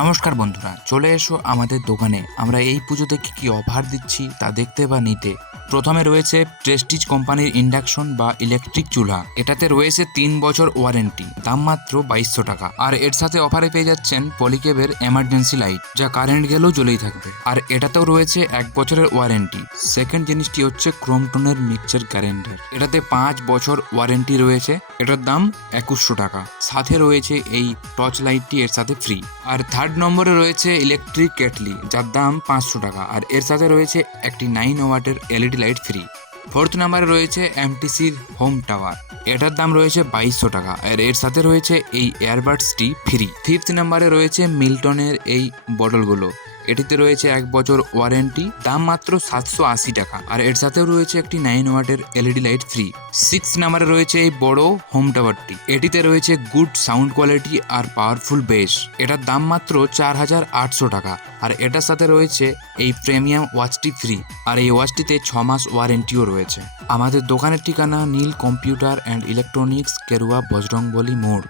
নমস্কার বন্ধুরা, চলে এসো আমাদের দোকানে। আমরা এই পুজোতে কি কি অফার দিচ্ছি তা দেখতে বা নিতে। প্রথমে রয়েছে প্রেস্টিজ কোম্পানির ইন্ডাকশন বা ইলেকট্রিক চুলা। এটাতে রয়েছে 3 বছর ওয়ারেন্টি, দাম মাত্র 2200 টাকা। আর এর সাথে অফারে পেয়ে যাচ্ছেন পলিকেবের এমার্জেন্সি লাইট, যা কারেন্ট গেলেও জ্বলেই থাকবে। আর এটাতেও রয়েছে 1 বছরের ওয়ারেন্টি। সেকেন্ড জিনিসটি হচ্ছে ক্রোমটনের মিক্সচার গ্রাইন্ডার। এটাতে 5 বছর ওয়ারেন্টি রয়েছে, এটার দাম 2100 টাকা। সাথে রয়েছে এই টর্চ লাইটটি এর সাথে ফ্রি। আর থার্ড নম্বরে রয়েছে ইলেকট্রিক কেটলি, যার দাম 500 টাকা। আর এর সাথে রয়েছে একটি 9 ওয়াটের এলইডি লাইট ফ্রি। ফোর্থ নাম্বারে রয়েছে এমটিসির হোম টাওয়ার, এটার দাম রয়েছে 2200 টাকা। আর এর সাথে রয়েছে এই এয়ারবাডসটি ফ্রি। ফিফথ নাম্বারে রয়েছে মিল্টনের এই বটলগুলো, এটিতে রয়েছে 1 বছর ওয়ারেন্টি, দাম মাত্র 780 টাকা। আর এর সাথেও রয়েছে একটি 9 ওয়াটের এলইডি লাইট ফ্রি। সিক্স নাম্বারে রয়েছে এই বড় হোম টাওয়ারটি, এটিতে রয়েছে গুড সাউন্ড কোয়ালিটি আর পাওয়ারফুল বেস, এটার দাম মাত্র 4800 টাকা। আর এটার সাথে রয়েছে এই প্রিমিয়াম ওয়াচটি ফ্রি। আর এই ওয়াচটিতে 6 মাস ওয়ারেন্টিও রয়েছে। আমাদের দোকানের ঠিকানা নীল কম্পিউটার অ্যান্ড ইলেকট্রনিক্স, কেরুয়া বজরংবলী মোড়।